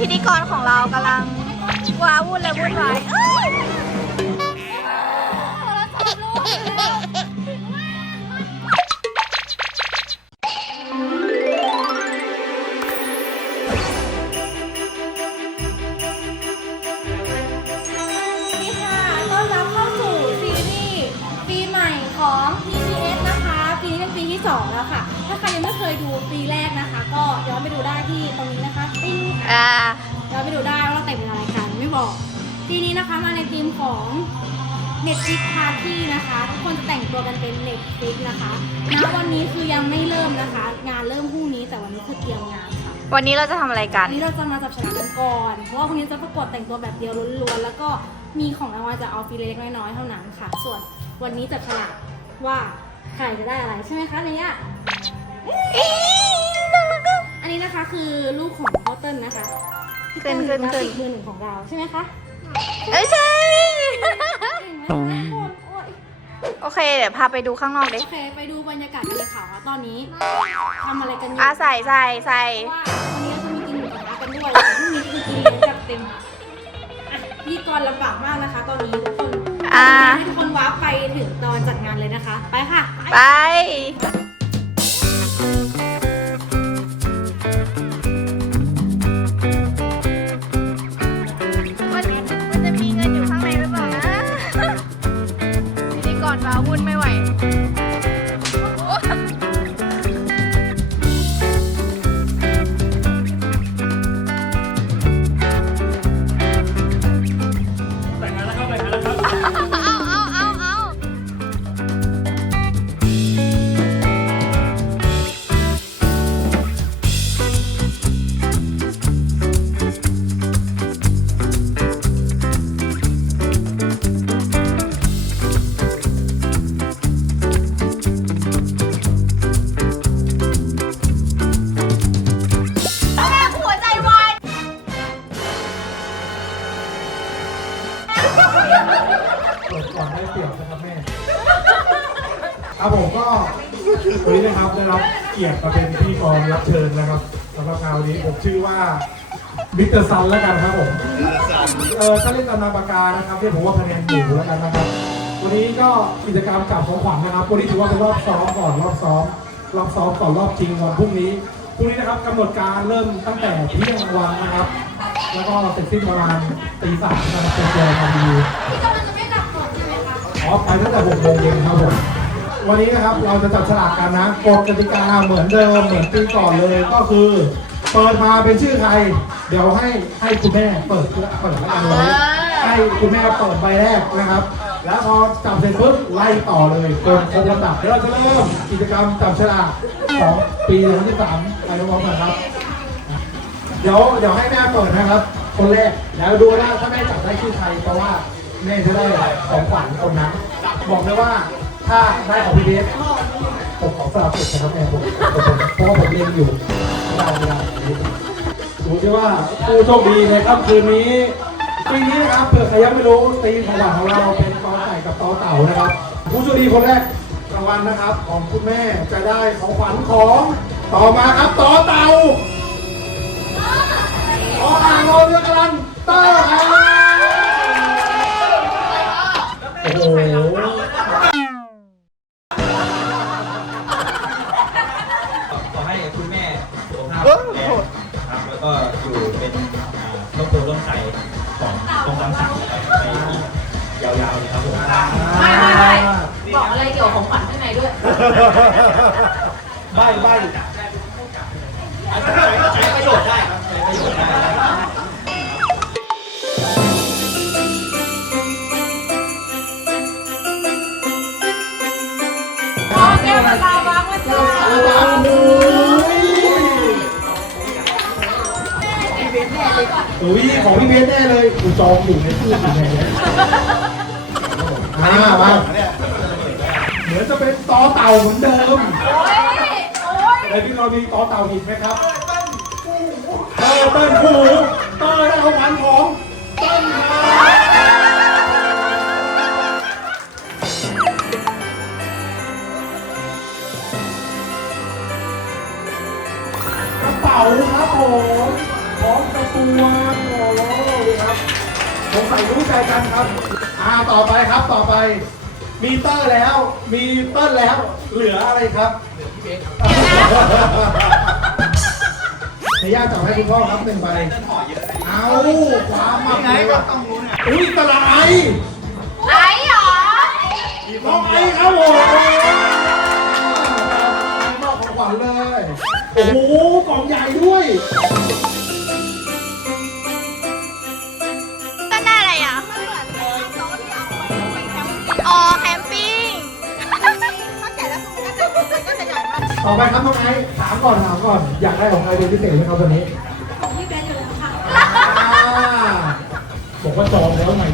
พิธีกรของเรากำลังว้าวุ่นและวุ่นวายเอ้ย อ่าย้อนไปดูได้ว่าเราแต่งเป็นอะไรกันไม่บอกปีนี้นะคะมาในทีมของ Netflix Party นะคะทุกคนจะแต่งตัวกันเป็น Netflix นะคะณวันนี้คือยังไม่เริ่มนะคะ งานเริ่มพรุ่งนี้แต่วันนี้คือเตรียมงานค่ะวันนี้เราจะทำอะไรกัวันนนี้เราจะมาจับฉลากกันก่อนเพราะว่าคนนี้จะประกวดแต่งตัวแบบเดียวล้วนๆแล้วก็มีของรางวัลจะเอาฟรีเล็กๆน้อยๆเท่านั้นค่ะ ส่วนวันนี้จับฉลากว่าใครจะได้อะไรใช่ไหมคะเนี่ยอั นนี้นะคะคือลูกของพ่อเติ้ลนะคะพี่ขึ้เติ้นลขึ้นกราขึ้นฟิกมือหนึ่งของเราใช่ไหมคะเอ้ยใช่ เก่งไหมคะทุกคนโอ้ยโอเค เดี๋ยวพาไปดูข้างนอกดิโอเคไปดูบรรยากาศกันเลยค่ะว่าตอนนี้ทำอะไรกันอยู่ อะใส่ใส่ใส่ว่าวันนี้เราจะมีกินหมูกระทะกันด้วยแต่พรุ่งนี้คือกินเลี้ยงจัดเต็มอะพธี่กรลำบากมากนะคะ ตอนนี้ทุกคนอ่าให้ทุกคนว้าร์ปไปถึงตอนจัดงานเลยนะคะ ไปค่ะ ไปวัน พิธีกรว้าวุ่นไม่ไหว ครับผมก็วันนี้นะครับได้รับเกียรติมาเป็นพิธีกรรับเชิญนะครับสำหรับงานวันนี้ผมชื่อว่ามิสเตอร์ซันแล้วกันครับผมเออถ้าเล่นตามนามปากกานะครับเรียกผมว่าคะแนนหมูแล้วกันนะครับ วันนี้ก็กิจกรรมจับของขวัญนะครับวันนี้ถือว่าเป็นรอบซ้อมก่อนรอบซ้อมรอบซ้อมก่อนรอบจริงวันพรุ่งนี้พรุ่งนี้นะครับกำหนดการเริ่มตั้งแต่เที่ยงวันนะครับ แล้วก็เสร็จสิ้นประมาณตีสามนะครับเป็นเจอกันดีพี่กำลังจะไม่กลับก่อนใช่ไหมคะอ๋อไปตั้งแต่6โมงเย็นครับผม วันนี้นะครับเราจะจับฉลากกันนะกฎกติกาเหมือนเดิมเหมือนปีก่อนเลยก็คือ เปิดมาเป็นชื่อใคร เดี๋ยวให้ให้คุณแม่เปิดเปิดแล้วกันวันนี้ให้คุณแม่เปิดใบแรกนะครับ แล้วพอจับเสร็จปุ๊บไล่ต่อเลยจนครบลำดับเดี๋ยวเราจะเริ่มกิจกรรมจับฉลากของปี2023ไปพร้อมๆกันครับ เดี๋ยวเดี๋ยวให้แม่เปิดนะครับ คนแรกแล้วดูนะถ้าแม่จับได้ชื่อใครเพราะว่าแม่จะได้ของขวัญคนนั้นบอกเลยว่า ถ้าได้ของพี่เบสผมขอสลับเก็บนะครับแม่ผมผมเพราะว่าผมเล่นอยู่ไม่ได้ไม่ได้ดูที่ว่าผู้โชคดีในค่ำคืนนี้ปีนี้นะครับเผื่อใครยังไม่รู้ตีมของหวานของเราเป็นตอไก่กับตอเต่านะครับ ผู้โชคดีคนแรกรางวัลนะครับ ของคุณแม่จะได้ของขวัญของต่อมาครับต่อเต่าขออ่านโรเรือกรันเตอร์ครับ ตาบางมาจ้าอุ้ยของพี่เบสแน่เลยกูจองอยู่ในตู้อยู่ในนี้อ่ามาเหมือนจะเป็นตอเต่าเหมือนเดิมในพี่เรามีตอเต่าอีกไหมครับเตอร์เติ้ลคู่หูเตอร์ได้ของขวัญของ ครับผมพร้อมกระปุตัวโอ้ครับสงสัยรู้ใจกันครับ อ่าต่อไปครับต่อไป มีเตอร์แล้ว มีเติ้ลแล้ว เหลืออะไรครับเหลือพี่เบสเฮียจับให้คุณพ่อครับหนึ่งใบเอาความมาไงก็ต้องรู้เนี่ยอุ้ยตะไลไอ้หรอน้องไอ้ครับผมม อบของขวัญเลย โอ้โหกล่องใหญ่ด้วยก็ได้อะไรอะ อ๋อแคมปิ้งถ้าแก่แล้วมันก็จะมันก็จะใหญ่มากต่อไปครับน้องไอ้ถามก่อนถามก่อน อยากได้ของใครเป็นพิเศษไหมครับวันนี้ ของพี่เบสอยู่แล้วค่ะอ่าบอกว่าจองแล้วไง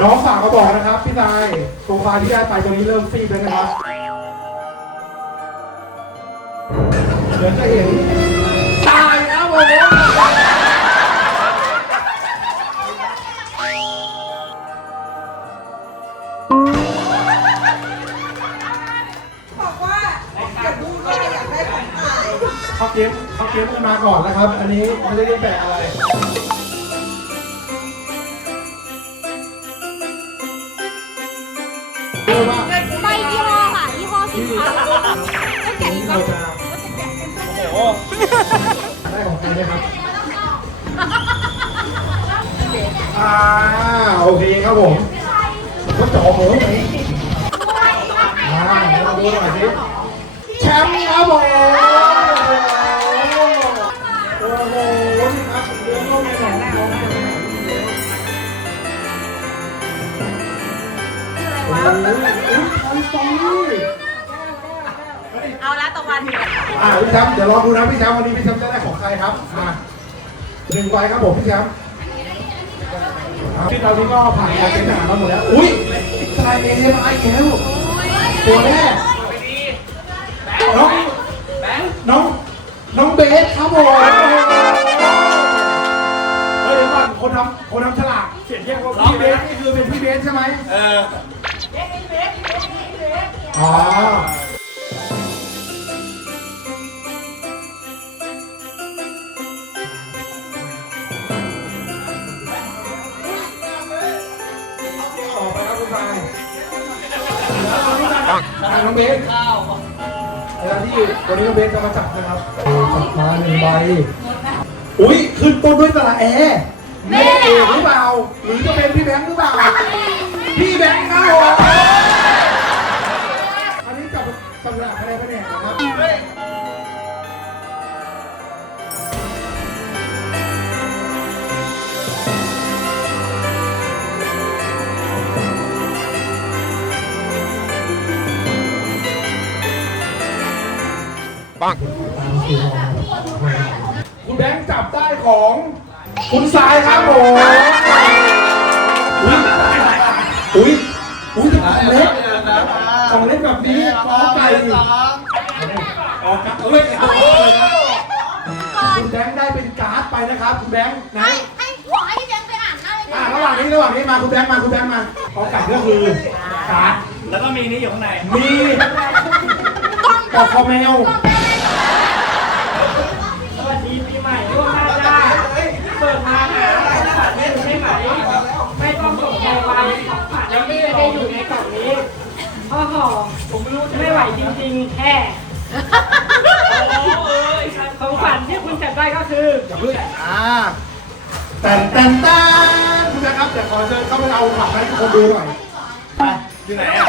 น้องฝากมาบอกนะครับพี่นายโซฟาที่ได้ไปตัวนี้เริ่มซีดแล้วนะครับเดี๋ยวจะเห็นตายแล้วโมโหบอกว่าอย่าพูดว่าอยากได้ของตายเขาเตรียมเขาเตรียมกันมาก่อนแล้วครับ อันนี้ไม่ได้เรียกแปะอะไร ก็แกะอีกเราบ้างจะได้ของใครเนี่ยครับอ่าโอเคครับผมก็จ่อหัวไหนอ่าเราดูหน่อยสิแชมป์ครับผมโอ้โหนี่ครับเรื่องโลกในหนังโลกในหนังโอ้โหทันซีเอาละตะวัน อ่าพี่แชมป์เดี๋ยวลองดูนะพี่แชมป์วันนี้พี่แชมป์จะได้ของใครครับมาหนึ่งใบครับผมพี่แชมป์ที่เรานี้ก็ผ่านการเช็คหามาหมดแล้วอุ้ยสไลด์เอมาอีกแล้วตัวแรกน้องน้องน้องเบสครับผมเฮ้ยเดี๋ยวก่อนคนทำคนทำฉลากเขียนแยกว่าพี่เบสนี่คือเป็นพี่เบสใช่ไหมเอออ๋อต่อไปครับคุณชายอ่าน้องเบสเวลาที่วันนี้น้องเบสจะมาจับนะครับจับมาหนึ่งใบ อุ้ยขึ้นต้นด้วยสระแอร์แม่เอกหรือเปล่า หรือจะเป็นพี่แบงค์หรือเปล่า พี่แบงค์ครับผม คุณแบงค์จับได้ของ คุณทรายครับผมอุ้ยอุ้ยของเล็กของเล็กแบบนี้ล้อไก่ออกกันเอ้ยคุณแบงค์ได้เป็นการ์ดไปนะครับ คุณแบงค์นะให้ให้ขอให้พี่แบงค์ไปอ่านหน้าเลยอ่าระหว่างนี้ระหว่างนี้มาคุณแบงค์มาคุณแบงค์มาขอไก่ก็คือการ์ดแล้วก็มีนี่อยู่ข้างในมีปอกคอแมว พ่อหอผมไม่รู้ไม่ไหวจริงๆ แค่ของขวัญที่คุณจัดได้ก็คือ อย่าเพิ่งอ่าแต่นแต่นแต่นคุณนะครับเดี๋ยวขอเชิญเข้าไปเอาผักให้ทุกคนดูหน่อยไปอยู่ไหนอะ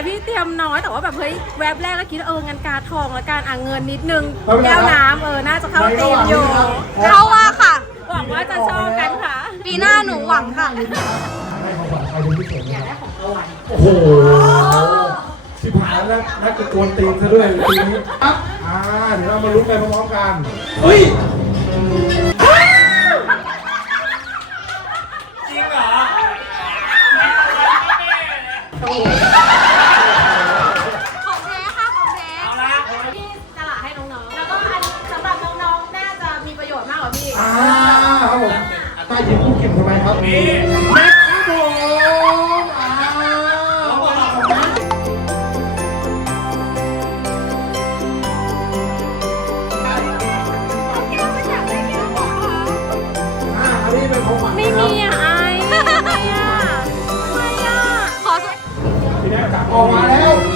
ำน้อยแต่ว่าแบบเฮ้ยแวบแรกก็คิดว่าเอองันการทองละกันอะเงินนิดนึงไม่เป็นไรแก้วครับน้ำเออน่าจะเข้าในตีระหมว่างอยู่นี้นะครับเขาว่าค่ะ หวังว่าจะชอบกันค่ะ ปีหน้าหนูหวังค่ะให้ของขวัญใครเป็นพิเศษอยากได้ของตะวันโอ้โหชิบหายแล้วนักจะกวนตีนซะด้วยทีนี้ครับอ่าเดี๋ยวเรามาลุ้นไปพร้อมๆกันเฮ้ย ออกมาแล้ว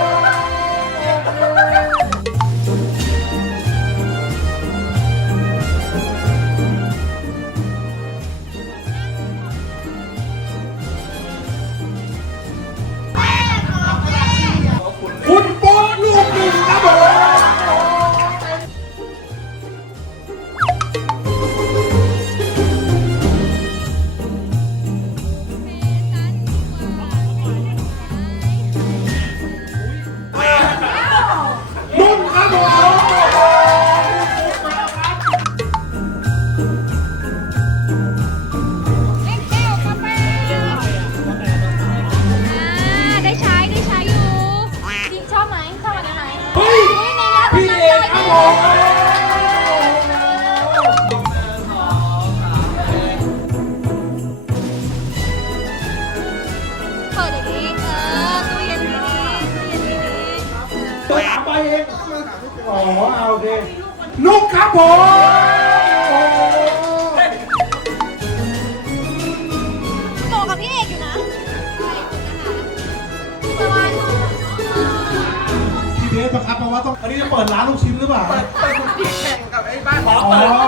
เปิดร้านลูกชิ้นหรือเปล่า เปิดเปิดคุกกี้แข่งกับไอ้บ้านอ๋อ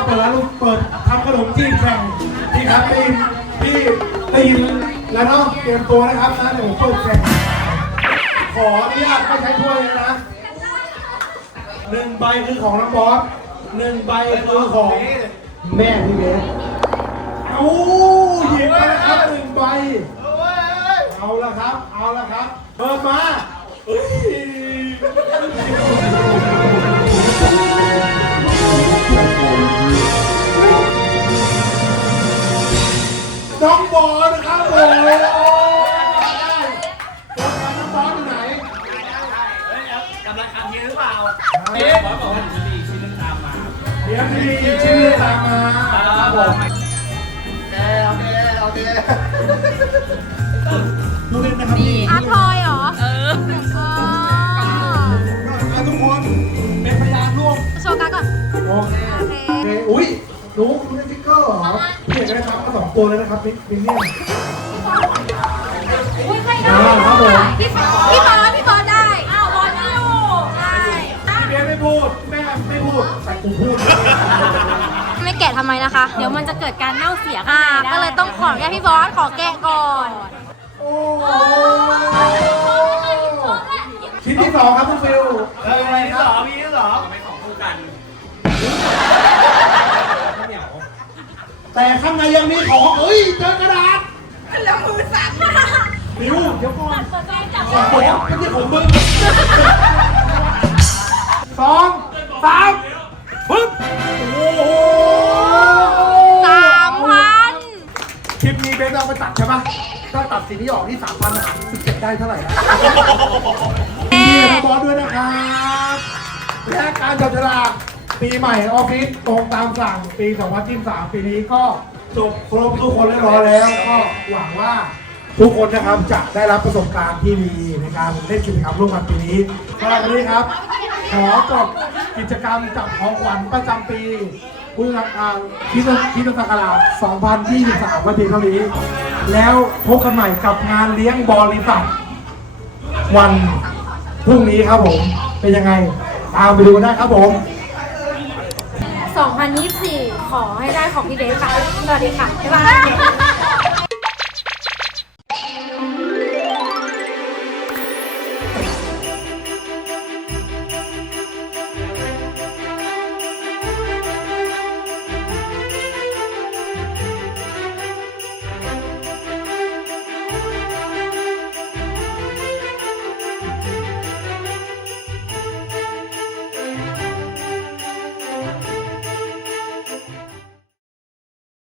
เปิดร้านลูกเปิดทำขนมจีนแข่งพี่ครับได้ยินพี่ได้ยินแล้วเนาะเตรียมตัวนะครับนะเดี๋ยวผมเปิดแข่งขออนุญาตไม่ใช้ถ้วยเลยนะหนึ่งใบคือของน้องบอสหนึ่งใบคือของแม่พี่เบสเอาหยิบมาแล้วครับหนึ่งใบ เอาละครับ เอาละครับ เปิดมา น้องบอลนะครับโอ้โหได้น้องบอลอยู่ไหนเฮ้ยเอากำลังคันทีหรือเปล่าเอ๊ะบอสบอกว่าจะมีอีกชิ้นหนึงตามมาเดี๋ยวมีอีกชื่อตามมาครับผมผู้เล่นนะครับนี่อาทอยเหรอ เอออะทุกคนเป็นพยานร่วมโชว์การ์ดก่อนโอเคโอเคอเค อุ้ยหนูคุณได้ฟิกเกอร์เหรอพี่เอกได้ทำมาสอง ตัวเลยนะครับพี่พี่เนี่ยอุ้ยไม่ได้อ่าครับผมพี่พี่บอลพี่บอลได้อ้าวบอลไม่อยู่ได้พี่เบสไม่พูดแม่ไม่พูดแต่กูพูดไม่แกะทำไมนะคะ เดี๋ยวมันจะเกิดการเน่าเสียข้างอ่าในได้ก็เลยต้องขออนุญาตพี่บอสขอแกะก่อน โอ้ชิ้นที่สองครับคุณฟิวเอออะไรครับมีที่สองไม่ของคู่กันข้าวเหนียว แต่ข้างในยังมีของเอ้ยเจอกระดาษแล้วมือสั่นฟิวเดี๋ยวก่อนเปิดใจจับของผมไม่ใช่ของมึงสองสามปึ๊บโอ้โหสามพันคลิปนี้เบสเอาไปตัดใช่ปะถ้าตัดสีนี้ออกที่สามพันสิบเจ็ดได้เท่าไหร่นะดีนะบอสด้วยนะครับและการจับฉลาก ปีใหม่ออฟฟิศตรงตามสั่งปี2023ปีนี้ก็จบครบทุกคนเรียบร้อยแล้วก็หวังว่าทุกคนนะครับจะได้รับประสบการณ์ที่ดีในการเล่นกิจกรรมร่วมกันปีนี้สำหรับวันนี้ครับ ขอจบกิจกรรมจับของขวัญประจำปีพุทธศักราชคริสตคริสตศักราช2023ว้เพียงเท่านี้ แล้วพบกันใหม่กับงานเลี้ยงบริษัทวันพรุ่งนี้ครับผม เป็นยังไง ตามไปดูกันได้ครับผม 2024 ขอให้ได้ของพี่เบสค่ะ สวัสดีค่ะ บ๊ายบาย